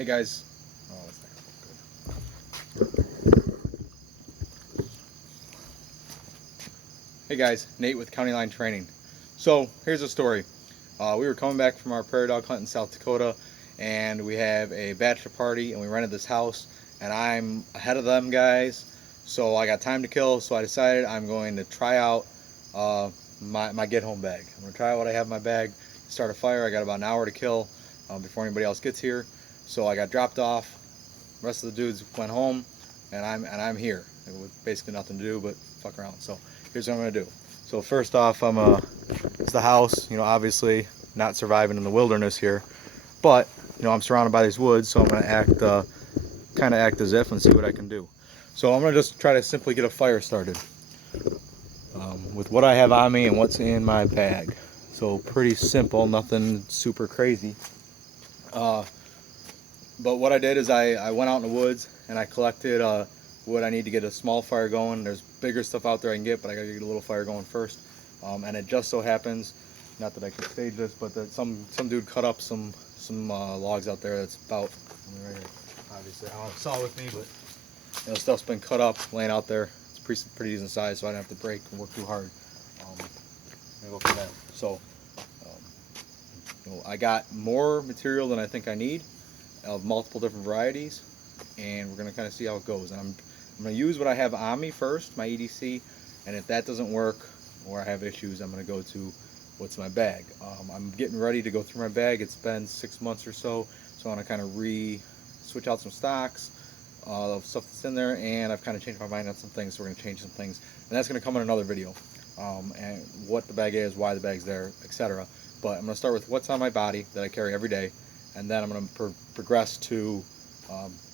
Hey guys. Oh, that's not good. Hey guys, Nate with County Line Training. So here's a story. We were coming back from our prairie dog hunt in South Dakota, and we have a bachelor party, and we rented this house, and I'm ahead of them guys, so I got time to kill. So I decided I'm going to try out my get home bag. I'm going to try out what I have in my bag, start a fire. I got about an hour to kill before anybody else gets here. So I got dropped off. The rest of the dudes went home, and I'm here with basically nothing to do but fuck around. So here's what I'm gonna do. So first off, it's the house. You know, obviously not surviving in the wilderness here, but you know I'm surrounded by these woods, so I'm gonna kind of act as if and see what I can do. So I'm gonna just try to simply get a fire started with what I have on me and what's in my bag. So pretty simple, nothing super crazy. But what I did is I went out in the woods and I collected wood I need to get a small fire going. There's bigger stuff out there I can get, but I gotta get a little fire going first. And it just so happens, not that I can stage this, but that some dude cut up some logs out there. That's about, right here, obviously I don't have a saw with me, but you know, stuff's been cut up, laying out there. It's pretty decent size, so I don't have to break and work too hard. I'm gonna go from there. So you know, I got more material than I think I need, of multiple different varieties, and we're gonna kind of see how it goes. And I'm gonna use what I have on me first, my EDC, and if that doesn't work or I have issues, I'm gonna go to what's in my bag. I'm getting ready to go through my bag. It's been 6 months or so, so I want to kind of switch out some stocks of stuff that's in there, and I've kind of changed my mind on some things, so we're gonna change some things, and that's gonna come in another video. And what the bag is, why the bag's there, etc. But I'm gonna start with what's on my body that I carry every day, and then I'm going to progress to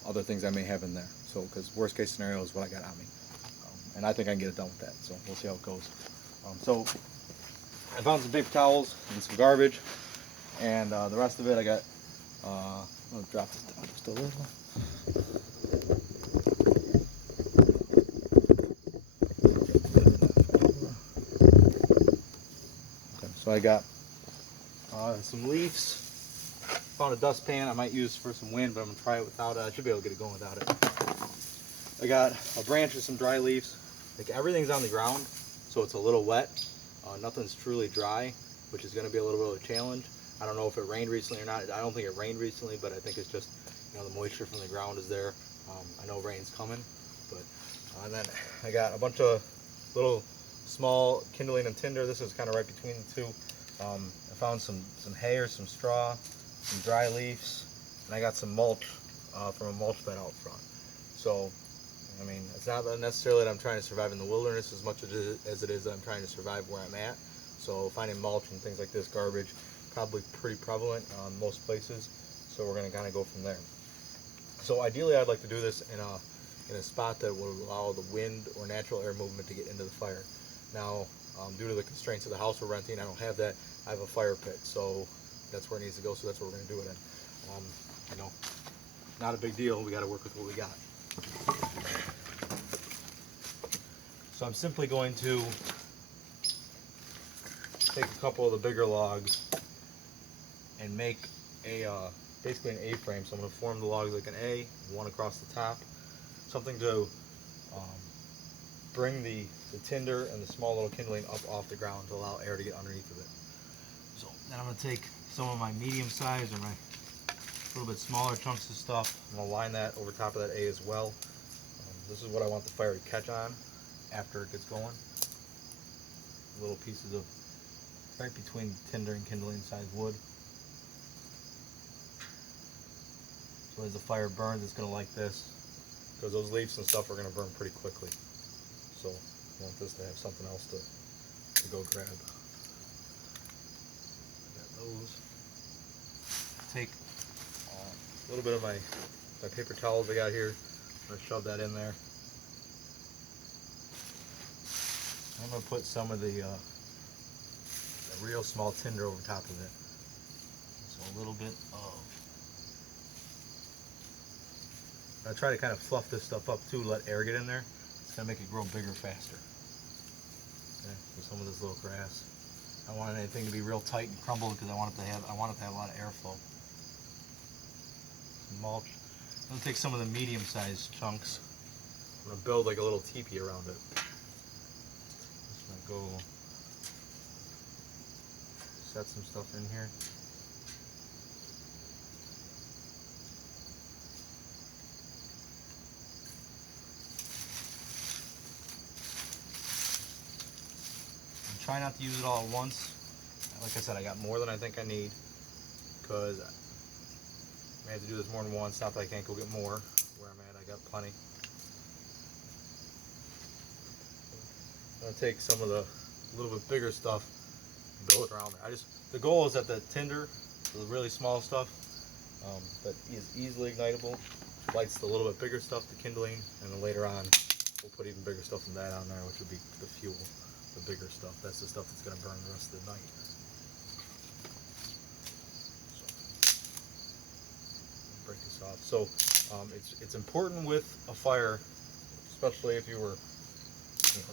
other things I may have in there. So, because worst case scenario is what I got on me, and I think I can get it done with that. So we'll see how it goes. So I found some paper towels and some garbage, and the rest of it I got. I'm going to drop this down just a little. Okay, so I got some leaves. Found a dustpan I might use for some wind, but I'm gonna try it without it. I should be able to get it going without it. I got a branch with some dry leaves. Like everything's on the ground, so it's a little wet. Nothing's truly dry, which is gonna be a little bit of a challenge. I don't know if it rained recently or not. I don't think it rained recently, but I think it's just, you know, the moisture from the ground is there. I know rain's coming, but and then I got a bunch of little small kindling and tinder. This is kind of right between the two. I found some hay or some straw, some dry leaves, and I got some mulch from a mulch bed out front. So, I mean, it's not necessarily that I'm trying to survive in the wilderness as much as it is that I'm trying to survive where I'm at. So finding mulch and things like this, garbage, probably pretty prevalent most places. So we're going to kind of go from there. So ideally I'd like to do this in a spot that would allow the wind or natural air movement to get into the fire. Now, due to the constraints of the house we're renting, I don't have that. I have a fire pit, so that's where it needs to go, so that's where we're going to do it in. You know, not a big deal. We got to work with what we got. So I'm simply going to take a couple of the bigger logs and make basically an A-frame. So I'm going to form the logs like an A, one across the top, something to bring the tinder and the small little kindling up off the ground to allow air to get underneath of it. So then I'm going to take some of my medium size or my little bit smaller chunks of stuff. I'm going to line that over top of that A as well. This is what I want the fire to catch on after it gets going. Little pieces of right between tinder and kindling size wood. So as the fire burns, it's going to like this, because those leaves and stuff are going to burn pretty quickly. So I want this to have something else to go grab. Got those. Take a little bit of my paper towels I got here. I'm going to shove that in there. I'm going to put some of the real small tinder over top of it. So a little bit of... I try to kind of fluff this stuff up too, let air get in there. It's going to make it grow bigger faster. Okay, so some of this little grass. I don't want anything to be real tight and crumbled because I want it to have a lot of airflow. some mulch. I'm going to take some of the medium-sized chunks. I'm going to build like a little teepee around it. Just going to go set some stuff in here. And try not to use it all at once. Like I said, I got more than I think I need, because I have to do this more than once. Not that I can't go get more. Where I'm at, I got plenty. I'm gonna take some of the little bit bigger stuff and build it around there. The goal is that the tinder, the really small stuff, that is easily ignitable, lights the little bit bigger stuff, the kindling, and then later on we'll put even bigger stuff than that on there, which would be the fuel, the bigger stuff. That's the stuff that's gonna burn the rest of the night. Break this off. So it's important with a fire, especially if you were,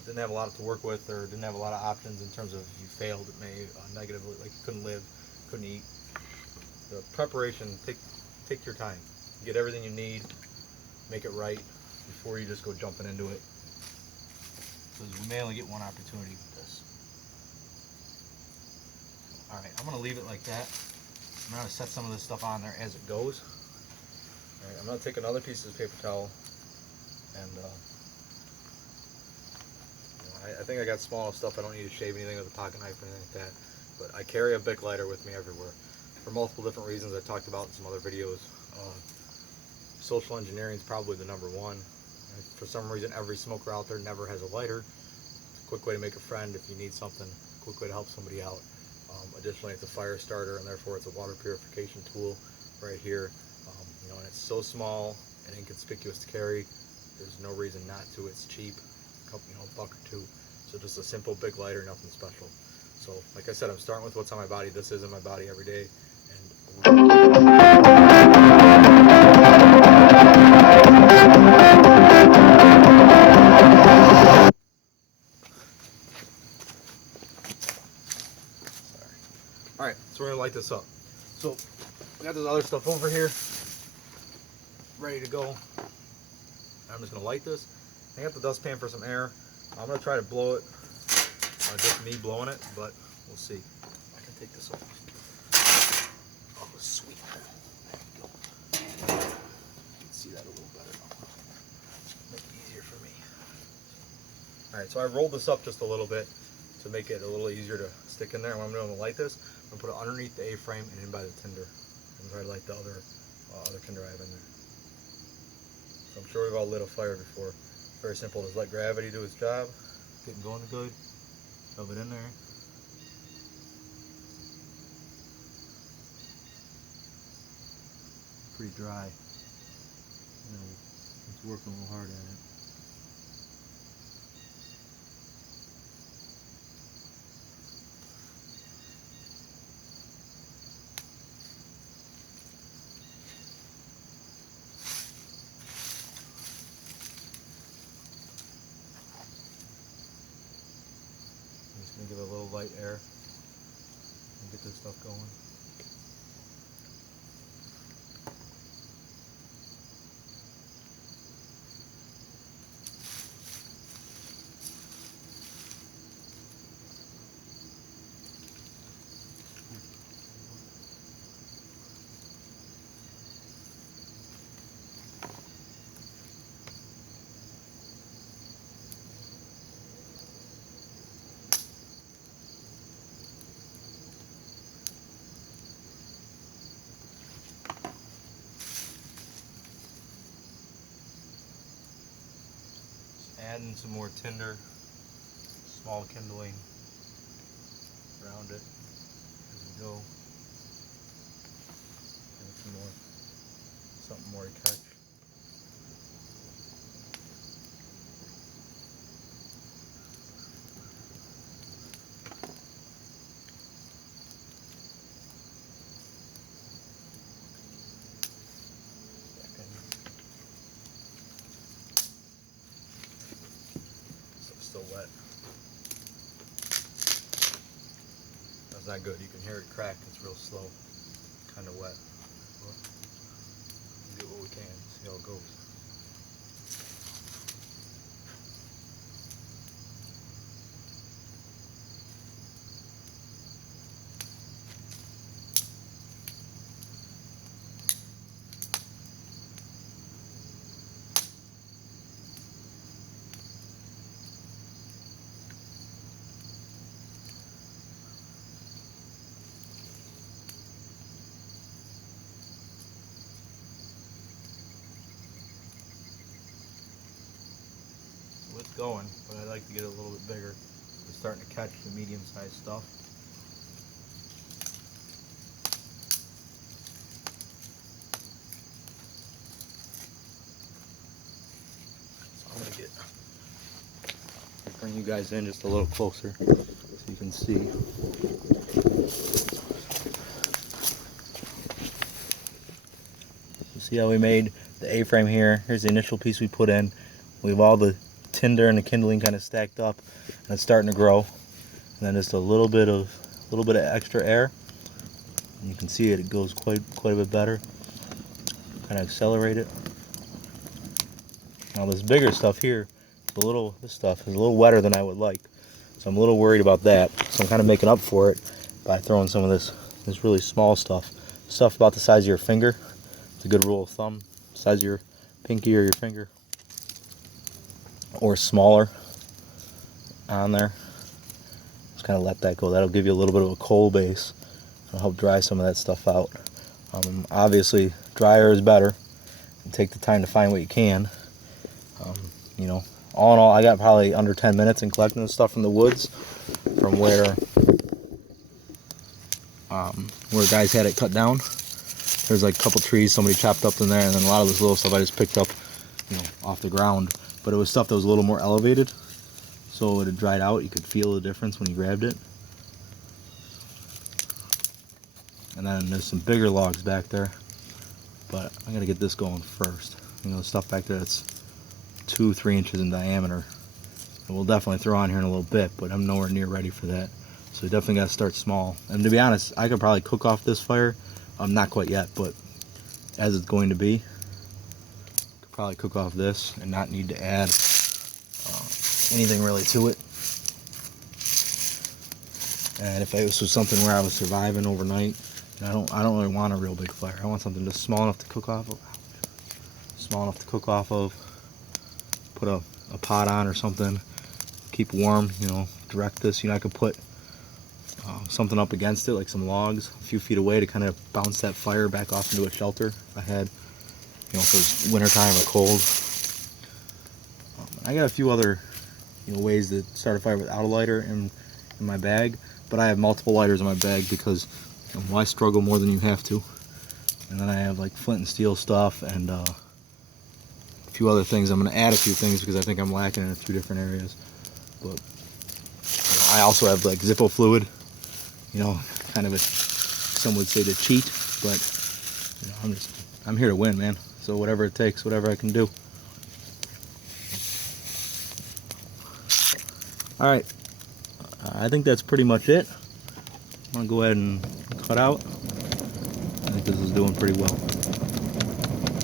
didn't have a lot to work with or didn't have a lot of options in terms of if you failed, it may negatively, like you couldn't live, couldn't eat. The preparation, take your time, get everything you need, make it right before you just go jumping into it, because we may only get one opportunity with this. All right, I'm gonna leave it like that. I'm gonna set some of this stuff on there as it goes. All right, I'm going to take another piece of paper towel, and I think I got small stuff. I don't need to shave anything with a pocket knife or anything like that, but I carry a Bic lighter with me everywhere for multiple different reasons I talked about in some other videos. Social engineering is probably the number one. For some reason, every smoker out there never has a lighter. It's a quick way to make a friend if you need something, a quick way to help somebody out. Additionally, it's a fire starter, and therefore it's a water purification tool right here. And it's so small and inconspicuous to carry. There's no reason not to. It's cheap, a buck or two. So just a simple Bic lighter, nothing special. So like I said, I'm starting with what's on my body. This is in my body every day. Alright, so we're going to light this up. So I got this other stuff over here, ready to go. I'm just going to light this. I got the dustpan for some air. I'm going to try to blow it, just me blowing it, but we'll see. I can take this off. Oh, sweet. There you go. You can see that a little better. Make it easier for me. Alright, so I rolled this up just a little bit to make it a little easier to stick in there. What I'm doing to light this, I'm going to put it underneath the A-frame and in by the tinder. I'm try to light the other tinder I have in there. So I'm sure we've all lit a fire before. Very simple. Just let gravity do its job. Getting going good. Shove it in there. Pretty dry. It's working a little hard at it. Gonna give it a little light air and get this stuff going. Adding some more tinder, small kindling around it as we go. And some more, something more to catch. Still wet. That's not good. You can hear it crack. It's real slow. Kind of wet. get what we can, see how it goes. It's going, but I'd like to get it a little bit bigger. It's starting to catch the medium-sized stuff. So I'm gonna bring you guys in just a little closer so you can see. You see how we made the A-frame here? Here's the initial piece we put in. We have all the tinder and the kindling kind of stacked up, and it's starting to grow. And then just a little bit of extra air, and you can see it goes quite a bit better. Kind of accelerate it. Now this bigger stuff here, this stuff is a little wetter than I would like, so I'm a little worried about that. So I'm kind of making up for it by throwing some of this really small stuff about the size of your finger. It's a good rule of thumb, size of your pinky or your finger, or smaller on there. Just kind of let that go. That'll give you a little bit of a coal base. It'll help dry some of that stuff out. Obviously, drier is better. And take the time to find what you can. You know, all in all, I got probably under 10 minutes in collecting this stuff from the woods, from where guys had it cut down. There's like a couple trees somebody chopped up in there, and then a lot of this little stuff I just picked up, you know, off the ground. But it was stuff that was a little more elevated, so it had dried out. You could feel the difference when you grabbed it. And then there's some bigger logs back there, but I gotta get this going first. You know, the stuff back there that's 2-3 inches in diameter. And we'll definitely throw on here in a little bit, but I'm nowhere near ready for that. So we definitely gotta start small. And to be honest, I could probably cook off this fire. Not quite yet, but as it's going to be, could probably cook off this and not need to add anything really to it. And if it was something where I was surviving overnight, I don't really want a real big fire. I want something just small enough to cook off of. Put a pot on or something. Keep warm. You know, direct this. You know, I could put something up against it, like some logs, a few feet away, to kind of bounce that fire back off into a shelter if I had, you know, if it was wintertime or cold. I got a few other, you know, ways to start a fire without a lighter in my bag, but I have multiple lighters in my bag because, you know, why struggle more than you have to? And then I have like flint and steel stuff and a few other things. I'm going to add a few things because I think I'm lacking in a few different areas. But you know, I also have like Zippo fluid, you know, kind of some would say to cheat, but you know, I'm here to win, man. So whatever it takes, whatever I can do. All right, I think that's pretty much it. I'm gonna go ahead and cut out. I think this is doing pretty well.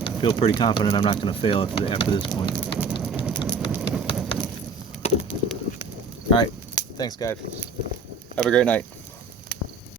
I feel pretty confident I'm not gonna fail after this point. All right, thanks guys. Have a great night.